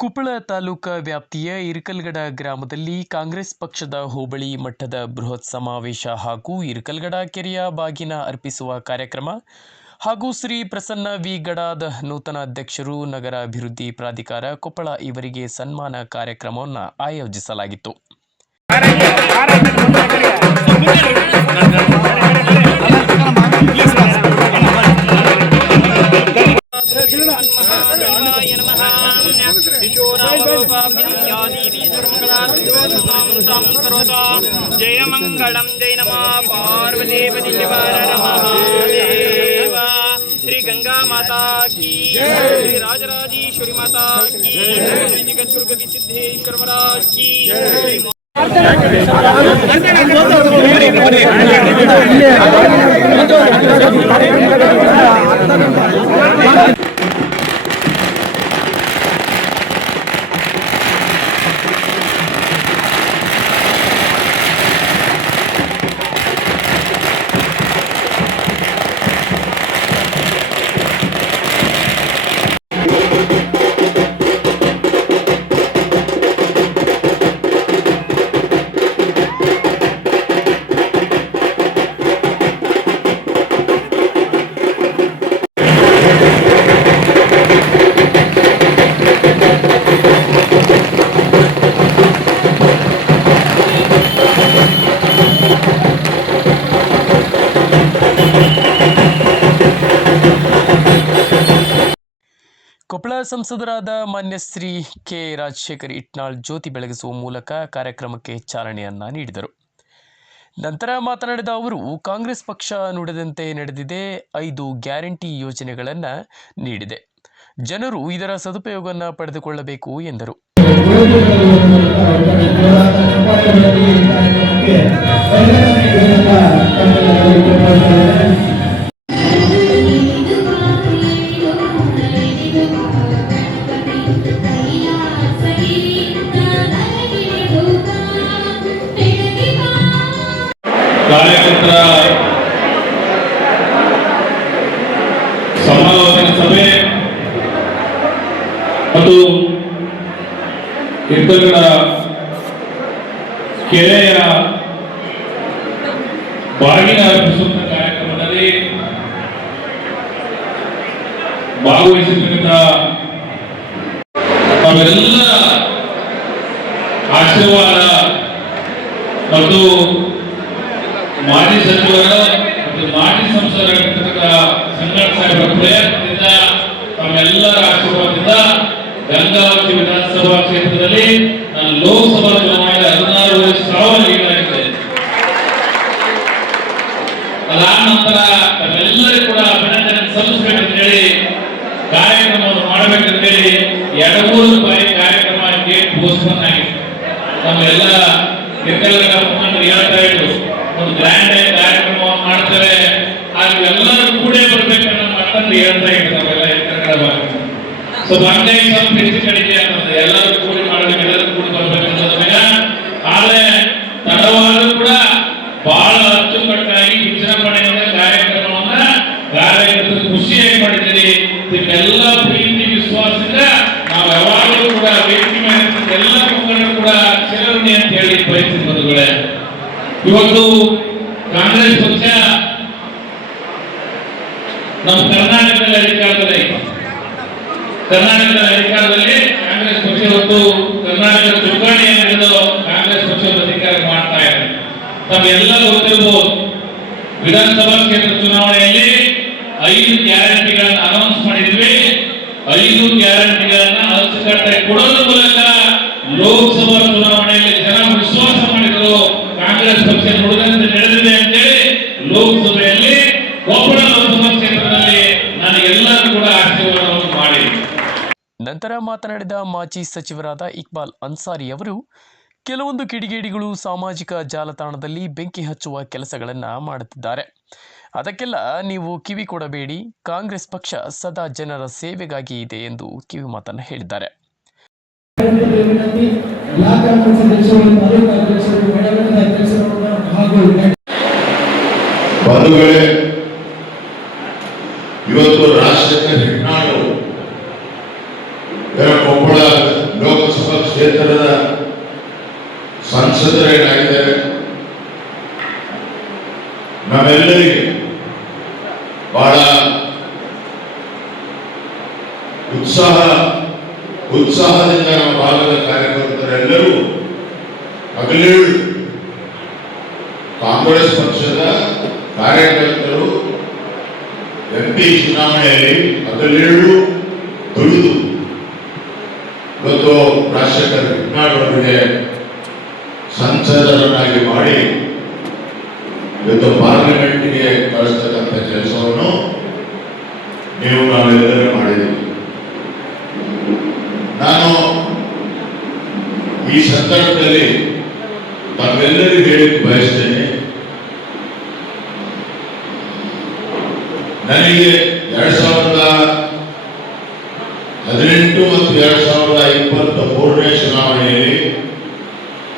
ಕೊಪ್ಪಳ ತಾಲೂಕಾ ವ್ಯಾಪ್ತಿಯ ಇರಕಲಗಡ ಗ್ರಾಮದಲ್ಲಿ ಕಾಂಗ್ರೆಸ್ ಪಕ್ಷದ ಹೋಬಳಿ ಮಟ್ಟದ ಬೃಹತ್ ಸಮಾವೇಶ ಹಾಗೂ ಇರಕಲಗಡ ಕೆರೆಯ ಬಾಗಿನ ಅರ್ಪಿಸುವ ಕಾರ್ಯಕ್ರಮ ಹಾಗೂ ಶ್ರೀ ಪ್ರಸನ್ನ ವಿ ಗಡಾದ ನೂತನ ಅಧ್ಯಕ್ಷರು ನಗರ ಅಭಿವೃದ್ಧಿ ಪ್ರಾಧಿಕಾರ ಕೊಪ್ಪಳ ಇವರಿಗೆ ಸನ್ಮಾನ ಕಾರ್ಯಕ್ರಮವನ್ನು ಆಯೋಜಿಸಲಾಗಿತ್ತು. जय मंगलम जय नमः पार्वती महादेव श्री गंगा माता की श्री राजराजेश्वरी माता की श्री जगद्गुरु सिद्धेश्वर महाराज की ಕೊಪ್ಪಳ ಸಂಸದರಾದ ಮಾನ್ಯ ಶ್ರೀ ಕೆ ರಾಜಶೇಖರ್ ಇಟ್ನಾಳ್ ಜ್ಯೋತಿ ಬೆಳಗಿಸುವ ಮೂಲಕ ಕಾರ್ಯಕ್ರಮಕ್ಕೆ ಚಾಲನೆಯನ್ನ ನೀಡಿದರು. ನಂತರ ಮಾತನಾಡಿದ ಅವರು, ಕಾಂಗ್ರೆಸ್ ಪಕ್ಷ ನುಡಿದಂತೆ ನಡೆದಿದೆ, 5 ಗ್ಯಾರಂಟಿ ಯೋಜನೆಗಳನ್ನು ನೀಡಿದೆ. ಜನರು ಇದರ ಸದುಪಯೋಗವನ್ನು ಪಡೆದುಕೊಳ್ಳಬೇಕು ಎಂದರು. ಕಾರ್ಯಕರ್ತರ ಸಮಾಲೋಚನಾ ಸಭೆ ಮತ್ತು ಇರಕಲಗಡ ಕೆರೆಯ ಬಾಗಿನ ಅರ್ಪಿಸುವ ಕಾರ್ಯಕ್ರಮದಲ್ಲಿ ಭಾಗವಹಿಸಿರ್ತಕ್ಕಂಥ ತಾವೆಲ್ಲ ಆಶೀರ್ವಾದ ಮತ್ತು ಮಾಜಿ ಸಚಿವರು ಮತ್ತು ಮಾಜಿ ಸಂಸದರಾಗಿರ್ತಕ್ಕಂಥ ಸಂಗಣ್ಣ ಸಾಹೇಬರ ಪ್ರಯತ್ನದಿಂದ ತಮ್ಮೆಲ್ಲರ ಆಶೀರ್ವಾದದಿಂದ ಗಂಗಾವತಿ ವಿಧಾನಸಭಾ ಕ್ಷೇತ್ರದಲ್ಲಿ ನಾನು ಲೋಕಸಭಾ ಚುನಾವಣೆಯಲ್ಲಿ 16 ವರ್ಷ ಲೀಡಾಗಿದೆ. ಅದಾದ ನಂತರ ತಮ್ಮೆಲ್ಲರಿಗೂ ಕೂಡ ಅಭಿನಂದನೆ ಸಲ್ಲಿಸಬೇಕಂತ ಹೇಳಿ ಕಾರ್ಯಕ್ರಮವನ್ನು ಮಾಡಬೇಕಂತ ಹೇಳಿ 2-3 ಬಾರಿ ಕಾರ್ಯಕ್ರಮ ಗೇಟ್ ಪೋಸ್ಟ್ಪೋನ್ ಆಗಿದೆ. ನಮ್ಮೆಲ್ಲ ಇರಕಲಗಡ ಮುಖಂಡರು ಹೇಳ್ತಾ ಇದ್ರು, ಒಂದು ಗ್ರ್ಯಾಂಡ್ ಆಗಿ ಕಾರ್ಯಕ್ರಮವನ್ನು ಮಾಡ್ತಾರೆ, ಆಗ ಎಲ್ಲರೂ ಕೂಡೇ ಬರ್ಬೇಕನ್ನೋ ಮಾತನ್ನು ಹೇಳ್ತಾ ಇರ್ತಾವೆಲ್ಲ ಇರಕಲಗಡ ಭಾಗ. ಸೊ ಒಂದೇ ಸ್ವಲ್ಪ ಹೆಚ್ಚು ಕಡಿಮೆ ಆಗ್ತದೆ, ಎಲ್ಲರೂ ಕೂಡಿ ಮಾಡಬೇಕು, ಎಲ್ಲರೂ ಕೂಡಿ ಬರ್ಬೇಕನ್ನೋದನ್ನ. ಆದ್ರೆ ತಡವಾದರೂ ಕೂಡ ಬಹಳ ಅಚ್ಚುಕಟ್ಟಾಗಿ ವಿಜೃಂಭಣೆಯಿಂದ ಕಾರ್ಯಕ್ರಮವನ್ನ ಕಾರ್ಯಕರ್ತರು ಖುಷಿಯಾಗಿ ಮಾಡಿದ್ದೀರಿ. ನಿಮ್ಮೆಲ್ಲ ಪ್ರೀತಿ ವಿಶ್ವಾಸದಿಂದ ನಾವು ಯಾವಾಗಲೂ ಕೂಡ ವೇದಿಕೆ ಮೇಲೆ ಎಲ್ಲ ಮುಖಂಡರು ಕೂಡ ಚಿರಋಣಿ ಅಂತ ಹೇಳಿ ಬಯಸ್ತೀನಿ ಬಂಧುಗಳೇ. ಇವತ್ತು ಕಾಂಗ್ರೆಸ್ ಪಕ್ಷ ನಮ್ಮ ಕರ್ನಾಟಕದಲ್ಲಿ ಅಧಿಕಾರದಲ್ಲಿ ಕಾಂಗ್ರೆಸ್ ಪಕ್ಷ ಇವತ್ತು ಕರ್ನಾಟಕದ ಚುಕ್ಕಾಣಿಯನ್ನು ಹಿಡಿದು ಕಾಂಗ್ರೆಸ್ ಪಕ್ಷದ ಅಧಿಕಾರ ಮಾಡ್ತಾ ಇದೆ. ತಮ್ಮೆಲ್ಲ ಗೊತ್ತಿರಬಹುದು, ವಿಧಾನಸಭಾ ಕ್ಷೇತ್ರ ಚುನಾವಣೆಯಲ್ಲಿ 5 ಗ್ಯಾರಂಟಿಗಳನ್ನು ಅನೌನ್ಸ್ ಮಾಡಿದ್ವಿ. 5 ಗ್ಯಾರಂಟಿಗಳನ್ನು ಅಚ್ಚುಕಟ್ಟಾಗಿ ಕೊಡೋದ್ರ ಮೂಲಕ ಲೋಕಸಭಾ ಚುನಾವಣೆಯಲ್ಲಿ ಜನ ವಿಶ್ವಾಸ ಮಾಡಿದ್ರು. ಕಾಂಗ್ರೆಸ್ ಪಕ್ಷ ನುಡಿದಂತೆ ನಡೆದಿದೆ ಅಂತೇಳಿ ಲೋಕಸಭೆಯಲ್ಲಿ ಕೊಪ್ಪಳ ಲೋಕಸಭಾ ಕ್ಷೇತ್ರದಲ್ಲಿ ನನಗೆಲ್ಲರೂ ಕೂಡ ಆಶೀರ್ವಾದವನ್ನು ಮಾಡಿ. ನಂತರ ಮಾತನಾಡಿದ ಮಾಜಿ ಸಚಿವರಾದ ಇಕ್ಬಾಲ್ ಅನ್ಸಾರಿ ಅವರು, ಕೆಲವೊಂದು ಕಿಡಿಗೇಡಿಗಳು ಸಾಮಾಜಿಕ ಜಾಲತಾಣದಲ್ಲಿ ಬೆಂಕಿ ಹಚ್ಚುವ ಕೆಲಸಗಳನ್ನು ಮಾಡುತ್ತಿದ್ದಾರೆ. ಅದಕ್ಕೆಲ್ಲ ನೀವು ಕಿವಿ ಕೊಡಬೇಡಿ. ಕಾಂಗ್ರೆಸ್ ಪಕ್ಷ ಸದಾ ಜನರ ಸೇವೆಗಾಗಿ ಇದೆ ಎಂದು ಕಿವಿ ಮಾತನ್ನು ಹೇಳಿದ್ದಾರೆ. ಬಂಧುಗಳೇ, ಇವತ್ತು ರಾಜಶೇಖರ್ ಹಿಟ್ನಾಳ್ ಕೊಪ್ಪಳ ಕ್ಷೇತ್ರದ ಸಂಸದರೇನಾಗಿದ್ದಾರೆ ನಮ್ಮೆಲ್ಲರಿಗೆ ಬಹಳ ಉತ್ಸಾಹದಿಂದ ನಮ್ಮ ಭಾಗದ ಕಾರ್ಯಕರ್ತರೆಲ್ಲರೂ ಹಗಲೇಳು ಕಾಂಗ್ರೆಸ್ ಪಕ್ಷದ ಕಾರ್ಯಕರ್ತರು MP ಚುನಾವಣೆಯಲ್ಲಿ ಹಗಲೇಳು ದುಡಿದು ಇವತ್ತು ರಾಜಶೇಖರ್ ಹಿಟ್ನಾಳ್ ಅವರಿಗೆ ಸಂಸದರನ್ನಾಗಿ ಮಾಡಿ ಇವತ್ತು ಪಾರ್ಲಿಮೆಂಟ್ಗೆ ಕಳಿಸ್ತಕ್ಕಂಥ ಕೆಲಸವನ್ನು ನಾವೆಲ್ಲರೂ ಮಾಡಿದ್ದೀವಿ. ನಾನು ಈ ಸಂದರ್ಭದಲ್ಲಿ ತಾವೆಲ್ಲರಿಗೂ ಹೇಳಕ್ಕೆ ಬಯಸ್ತೇನೆ, ನನಗೆ 2018 ಮತ್ತು 2023ನೇ ಚುನಾವಣೆಯಲ್ಲಿ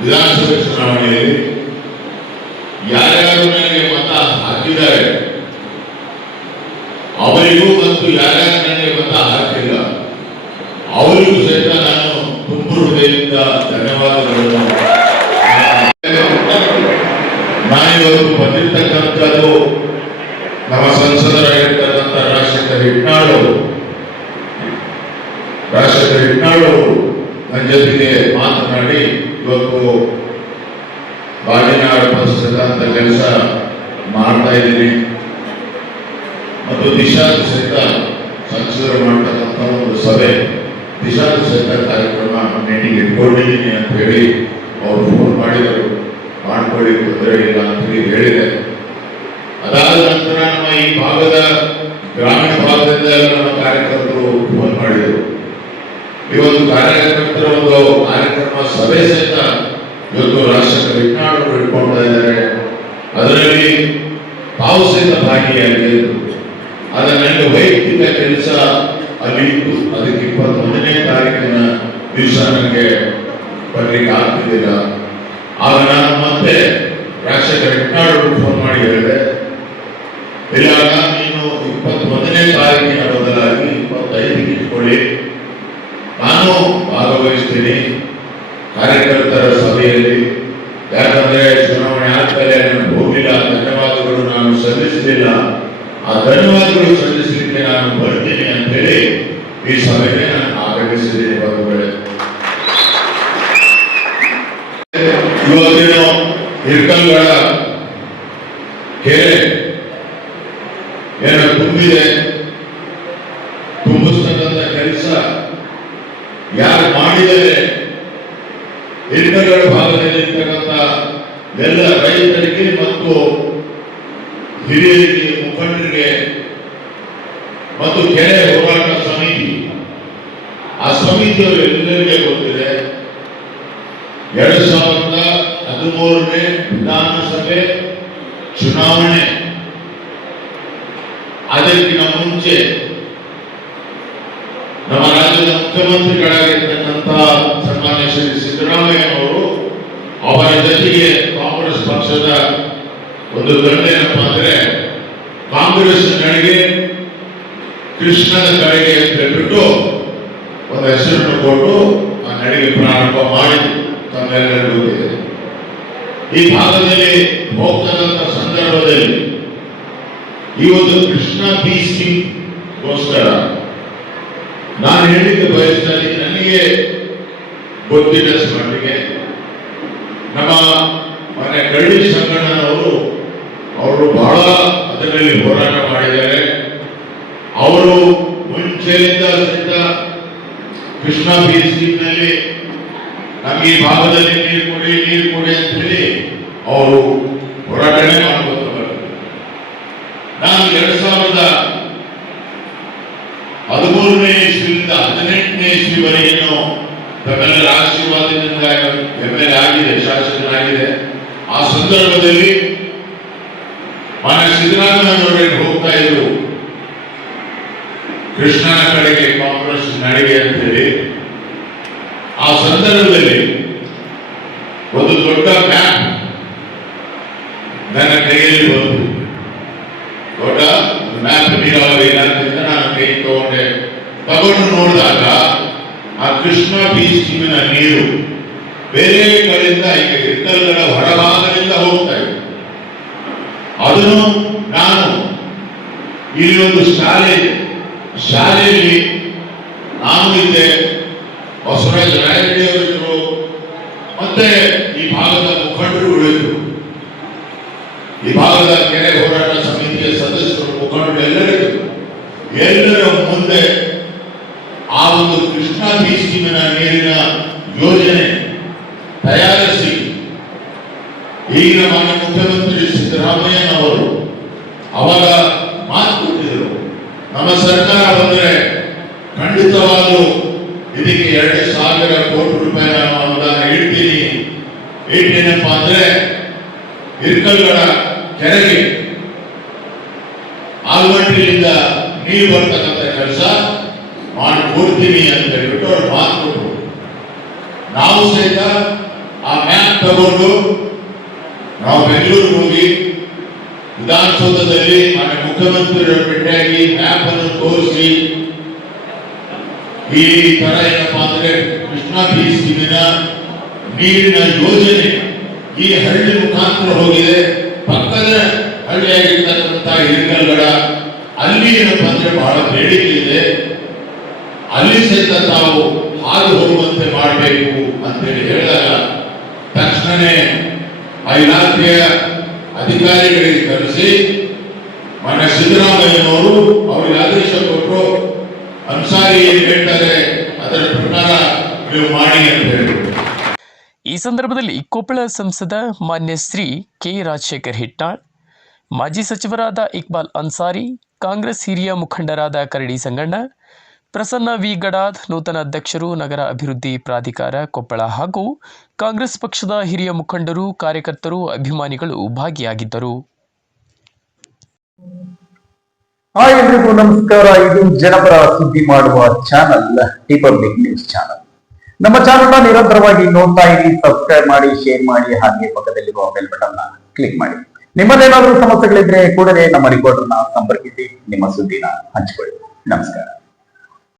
ವಿಧಾನಸಭೆ ಚುನಾವಣೆಯಲ್ಲಿ ಯಾರ್ಯಾರು ನನಗೆ ಮತ ಹಾಕಿದ್ದಾರೆ ಅವರಿಗೂ ಮತ್ತು ಯಾರ್ಯಾರು ನನಗೆ ಮತ ಹಾಕಿಲ್ಲ ಅವರಿಗೂ ಸಹಿತ ನಾನು ತುಂಬ ಹೃದಯದಿಂದ ಧನ್ಯವಾದಗಳನ್ನು. ನಾನಿವತ್ತು ಬಂದಿರತಕ್ಕಂಥದ್ದು ನಮ್ಮ ಸಂಸದರಾಗಿರ್ತಕ್ಕಂಥ ರಾಜಶೇಖರ್ ಹಿಟ್ನಾಳ್ ಅವರು ನನ್ನ ಜೊತೆಗೆ ಮಾತನಾಡಿ ಇವತ್ತು ಬಾಗಿನ ಅರ್ಪಿಸ್ತಕ್ಕಂಥ ಕೆಲಸ ಮಾಡ್ತಾ ಇದ್ದೀನಿ ಮತ್ತು ದಿಶಾದ ಸಹಿತ ಸಂಸದರು ಮಾಡ್ತಕ್ಕಂಥ ಒಂದು ಸಭೆ ದಿಶಾದ ಸಹಿತ ಕಾರ್ಯಕ್ರಮ ಮೀಟಿಂಗ್ ಇಟ್ಕೊಂಡಿದ್ದೀನಿ ಅಂತ ಹೇಳಿ ಅವರು ಫೋನ್ ಮಾಡಿದರು, ಮಾಡ್ಕೊಳ್ಳಿ ತೊಂದರೆ ಇಲ್ಲ ಅಂತ ಹೇಳಿದೆ. ಅದಾದ ನಂತರ ನಮ್ಮ ಈ ಭಾಗದ ಗ್ರಾಮೀಣ ಭಾಗದಿಂದ ನಮ್ಮ ಕಾರ್ಯಕರ್ತರು ಫೋನ್ ಮಾಡಿದರು. ಇವತ್ತು ಕಾರ್ಯಕರ್ತರ ಒಂದು ಕಾರ್ಯಕ್ರಮ ಸಭೆ ಸಹಿತ ಇವತ್ತು ರಾಜಶೇಖರ್ ಹಿಟ್ನಾಳ್ ಅವರು ಇಟ್ಕೊಳ್ತಾ ಇದ್ದಾರೆ. ಅದರಲ್ಲಿ ತಾವು ಸಹಿತ ಭಾಗಿಯಾಗಿದ್ದು ಅದು ನನಗೆ ವೈಯಕ್ತಿಕ ಕೆಲಸ ಅಲ್ಲಿ ಇತ್ತು. ಅದಕ್ಕೆ 21ನೇ ತಾರೀಕಿನ ದಿವಸ ನನಗೆ ಬರ್ಲಿಕ್ಕೆ ಆಗ್ತಿದ್ದಿಲ್ಲ. ಆಗ ನಾನು ಮತ್ತೆ ರಾಜಶೇಖರ್ ಹಿಟ್ನಾಳ್ ಅವರು ಫೋನ್ ಮಾಡಿ ಹೇಳಿದೆ, ಇಲ್ಲ ನೀನು 21ನೇ ತಾರೀಕಿನ ಬದಲಾಗಿ 25ಕ್ಕೆ ಇಟ್ಕೊಳ್ಳಿ, ನಾನು ಭಾಗವಹಿಸ್ತೀನಿ ಕಾರ್ಯಕರ್ತರ ಸಭೆಯಲ್ಲಿ. ಯಾಕಂದ್ರೆ ಚುನಾವಣೆ ಆದ್ಮೇಲೆ ನಾನು ಹೋಗಿಲ್ಲ, ಧನ್ಯವಾದಗಳು ನಾನು ಸಲ್ಲಿಸಲಿಲ್ಲ, ಆ ಧನ್ಯವಾದಗಳು ಸಲ್ಲಿಸಲಿಕ್ಕೆ ನಾನು ಬರ್ತೀನಿ ಅಂತ ಹೇಳಿ ಈ ಸಭೆಗೆ ನಾನು ಆಗಮಿಸಿದ್ದೀನಿ. ಇವತ್ತೇನು ಹಿರ್ಕಲ್ಗಳ ಕೆರೆ ಏನೋ ತುಂಬಿದೆ, ತುಂಬಿಸ್ತಕ್ಕಂಥ ಕೆಲಸ ಯಾರು ಮಾಡಿದರೆ ಹಿರ್ಕಲ್ಗಳ ಭಾಗದಲ್ಲಿ ಇರ್ತಕ್ಕಂಥ ಎಲ್ಲ ರೈತರಿಗೆ ಮತ್ತು ಹಿರಿಯರಿಗೆ, ಮುಖಂಡರಿಗೆ ಮತ್ತು ಕೆರೆ ಹೋರಾಟ ಸಮಿತಿ, ಆ ಸಮಿತಿಯವರು ಎಲ್ಲರಿಗೆ ಗೊತ್ತಿದೆ. 2013ನೇ ವಿಧಾನಸಭೆ ಚುನಾವಣೆ ಅದಕ್ಕಿಂತ ಮುಂಚೆ ನಮ್ಮ ರಾಜ್ಯದ ಮುಖ್ಯಮಂತ್ರಿಗಳಾಗಿರ್ತಕ್ಕಂಥ ಸನ್ಮಾನ್ಯ ಶ್ರೀ ಸಿದ್ದರಾಮಯ್ಯ ಅವರು ಅವರ ಜೊತೆಗೆ ಕಾಂಗ್ರೆಸ್ ಪಕ್ಷದ ಒಂದು ದಂಡ ಏನಪ್ಪಾ ಅಂದ್ರೆ ಕಾಂಗ್ರೆಸ್ ನಡೆಗೆ ಕೃಷ್ಣನ ಕಡೆಗೆ ಅಂತ ಹೇಳ್ಬಿಟ್ಟು ಒಂದು ಹೆಸರನ್ನು ಕೊಟ್ಟು ಆ ನಡಿಗೆ ಪ್ರಾರಂಭ ಮಾಡಿ ತಮ್ಮೆಲ್ಲರಿಗೂ ಗೊತ್ತಿದೆ. ಈ ಭಾಗದಲ್ಲಿ ಹೋಗ್ತಕ್ಕಂಥ ಸಂದರ್ಭದಲ್ಲಿ ಈ ಒಂದು ಕೃಷ್ಣ ಪೀಸ್ಗೋಸ್ಕರ ನಾನು ಹೇಳಿದ್ದು ಬಯಸ್ತಾ ಇದ್ದೀನಿ. ನನಗೆ ಗೊತ್ತಿದ್ದಷ್ಟು ಮಟ್ಟಿಗೆ ನಮ್ಮ ಮನೆ ಕಳ್ಳಿ ಸಂಗಣ್ಣನವರು ಅವರು ಬಹಳ ಅದರಲ್ಲಿ ಹೋರಾಟ ಮಾಡಿದ್ದಾರೆ. ಅವರು ಮುಂಚೆಯಿಂದ ಸಹಿತ ಕೃಷ್ಣ ಬೀಚ್ನಲ್ಲಿ ನಮಗೆ ಈ ಭಾಗದಲ್ಲಿ ನೀರು ಕೊಡಿ ಅಂತ ಹೇಳಿ ಅವರು ಹೋರಾಟನೇ ಮಾಡ್ಕೊತ ಬರ್ತಾರೆ. ನಾನು 2013ನೇ ಇಸ್ವಿಯಿಂದ 18ನೇ ಇಸ್ವಿವರೆಗೇನು ತಮ್ಮೆಲ್ಲರ ಆಶೀರ್ವಾದದಿಂದ MLA ಆಗಿದೆ, ಶಾಸಕರಾಗಿದೆ. ಆ ಸಂದರ್ಭದಲ್ಲಿ ಮಾನ್ಯ ಸಿದ್ದರಾಮಯ್ಯನವರಿಗೆ ಹೋಗ್ತಾ ಇದ್ರು ಕೃಷ್ಣನ ಕಡೆಗೆ ಕಾಂಗ್ರೆಸ್ ನಡೆಗೆ ಅಂತ ಹೇಳಿ. ಆ ಸಂದರ್ಭದಲ್ಲಿ ಒಂದು ದೊಡ್ಡ ಮ್ಯಾಪ್ ನನ್ನ ಕೈಯಲ್ಲಿ ಬಂತು. ದೊಡ್ಡ ಮ್ಯಾಪ್ ನೀರಾವರಿ ಇಲಾಖೆಯಿಂದ ನಾನು ಕೈ ತಗೊಂಡು ನೋಡಿದಾಗ ಆ ಕೃಷ್ಣ ಬೀಚ್ ಸ್ಕೀಮಿನ ನೀರು ಬೇರೆ ಕಡೆಯಿಂದ ಈಗ ಇರ್ತಲ್ಗಳ ಹೊರಭಾಗದಿಂದ ಹೋಗ್ತಾ ಇದೆ. ಅದನ್ನು ನಾನು ಇಲ್ಲಿ ಒಂದು ಶಾಲೆಯಲ್ಲಿ ನಾನು ಇದ್ದೆ, ಬಸವರಾಜ ರಾಯರೆಡ್ಡಿ ಅವರಿದ್ರು, ಮತ್ತೆ ಈ ಭಾಗದ ಮುಖಂಡರುಗಳು ಇದ್ರು, ಈ ಭಾಗದ ಕೆರೆ ಹೋರಾಟ ಸಮಿತಿಯ ಸದಸ್ಯರು, ಮುಖಂಡರು ಎಲ್ಲರಿದ್ರು. ಎಲ್ಲರ ಮುಂದೆ ಆ ಒಂದು ಕೃಷ್ಣ ಬೀಚ್ ಸ್ಕೀಮಿನ ನೀರಿನ ಯೋಜನೆ ತಯಾರಿಸಿ ಈಗಿನ ಮಾನ್ಯ ಮುಖ್ಯಮಂತ್ರಿ ಸಿದ್ದರಾಮಯ್ಯನವರು ಅವಾಗ ಮಾತು ಕೊಟ್ಟಿದ್ರು, ನಮ್ಮ ಸರ್ಕಾರ ಬಂದರೆ ಖಂಡಿತವಾಗಲೂ ಇದಕ್ಕೆ 2,000 ಕೋಟಿ ರೂಪಾಯಿ ನಾನು ಅನುದಾನ ಇಡ್ತೀನಿ. ಏನಪ್ಪ ಅಂದ್ರೆ ಇರ್ಕಲ್ಗಳ ಕೆರೆಗೆ ಆಲ್ಮಟ್ಟಿಯಿಂದ ನೀರು ಬರ್ತಕ್ಕಂಥ ಕೆಲಸ ಮಾಡಿಕೊಡ್ತೀವಿ ಅಂತ ಹೇಳ್ಬಿಟ್ಟು ಅವ್ರು ಮಾತು ಕೊಟ್ಟರು. ನಾವು ಸಹಿತ ಆ ಮ್ಯಾಪ್ ತಗೊಂಡು ನಾವು ಬೆಂಗಳೂರಿಗೆ ಹೋಗಿ ವಿಧಾನಸೌಧದಲ್ಲಿ ಮಾನ್ಯ ಮುಖ್ಯಮಂತ್ರಿಯವರ ಭೇಟಿಯಾಗಿ ಮ್ಯಾಪ್ ಅನ್ನು ತೋರಿಸಿ ಈ ತರ ಏನಪ್ಪಾ ಅಂದ್ರೆ ಕೃಷ್ಣಾ ಬೀಚ್ ಸ್ಕೀಮಿನ ನೀರಿನ ಯೋಜನೆ ಈ ಹಳ್ಳಿ ಮುಖಾಂತರ ಹೋಗಿದೆ. ಪಕ್ಕದ ಹಳ್ಳಿಯಾಗಿರ್ತಕ್ಕಂಥ ಇರ್ಕಲ್ಗಳ ಅಲ್ಲಿ ಏನಪ್ಪಾ ಅಂದ್ರೆ ಬಹಳ ಬೇಡಿಕೆ ಇದೆ, ಅಲ್ಲಿ ಸಹಿತ ತಾವು ಹಾದು ಹೋಗುವಂತೆ ಮಾಡಬೇಕು ಅಂತೇಳಿ ಹೇಳಿದಾಗ ತಕ್ಷಣವೇ ಆ ಇಲಾಖೆಯ ಅಧಿಕಾರಿಗಳಿಗೆ ಕರೆಸಿ ಮಾನ್ಯ ಸಿದ್ದರಾಮಯ್ಯನವರು ಅವರಿಗೆ ಆದೇಶ ಕೊಟ್ಟರು, ಅನ್ಸಾರಿ ಏನು ಹೇಳ್ತಾರೆ ಅದರ ಪ್ರಕಾರ ನೀವು ಮಾಡಿ ಅಂತ ಹೇಳಿದರು. ಈ ಸಂದರ್ಭದಲ್ಲಿ ಕೊಪ್ಪಳ ಸಂಸದ ಮಾನ್ಯ ಶ್ರೀ ಕೆ ರಾಜಶೇಖರ್ ಹಿಟ್ನಾಳ್, ಮಾಜಿ ಸಚಿವರಾದ ಇಕ್ಬಾಲ್ ಅನ್ಸಾರಿ, ಕಾಂಗ್ರೆಸ್ ಹಿರಿಯ ಮುಖಂಡರಾದ ಕರಡಿ ಸಂಗಣ್ಣ, ಪ್ರಸನ್ನ ವಿ ಗಡಾದ್, ನೂತನ ಅಧ್ಯಕ್ಷರು, ನಗರ ಅಭಿವೃದ್ಧಿ ಪ್ರಾಧಿಕಾರ ಕೊಪ್ಪಳ ಹಾಗೂ ಕಾಂಗ್ರೆಸ್ ಪಕ್ಷದ ಹಿರಿಯ ಮುಖಂಡರು, ಕಾರ್ಯಕರ್ತರು, ಅಭಿಮಾನಿಗಳು ಭಾಗಿಯಾಗಿದ್ದರು. ಹಾಯ್ ಎಲ್ರಿಗೂ ನಮಸ್ಕಾರ. ಇದು ಜನಪರ ಸುದ್ದಿ ಮಾಡುವ ಚಾನಲ್ ರಿಪಬ್ಲಿಕ್ ನ್ಯೂಸ್ ಚಾನಲ್. ನಮ್ಮ ಚಾನಲ್ನ ನಿರಂತರವಾಗಿ ನೋಡ್ತಾ ಇರಿ, ಸಬ್ಸ್ಕ್ರೈಬ್ ಮಾಡಿ, ಶೇರ್ ಮಾಡಿ, ಹಾಗೆ ಪಕ್ಕದಲ್ಲಿರುವ ಬೆಲ್ ಬಟನ್ ಕ್ಲಿಕ್ ಮಾಡಿ. ನಿಮ್ಮದೇನಾದರೂ ಸಮಸ್ಯೆಗಳಿದ್ರೆ ಕೂಡಲೇ ನಮ್ಮ ರಿಪೋರ್ಟರ್ನ ಸಂಪರ್ಕಿಸಿ ನಿಮ್ಮ ಸುದ್ದಿನ ಹಂಚಿಕೊಳ್ಳಿ. ನಮಸ್ಕಾರ.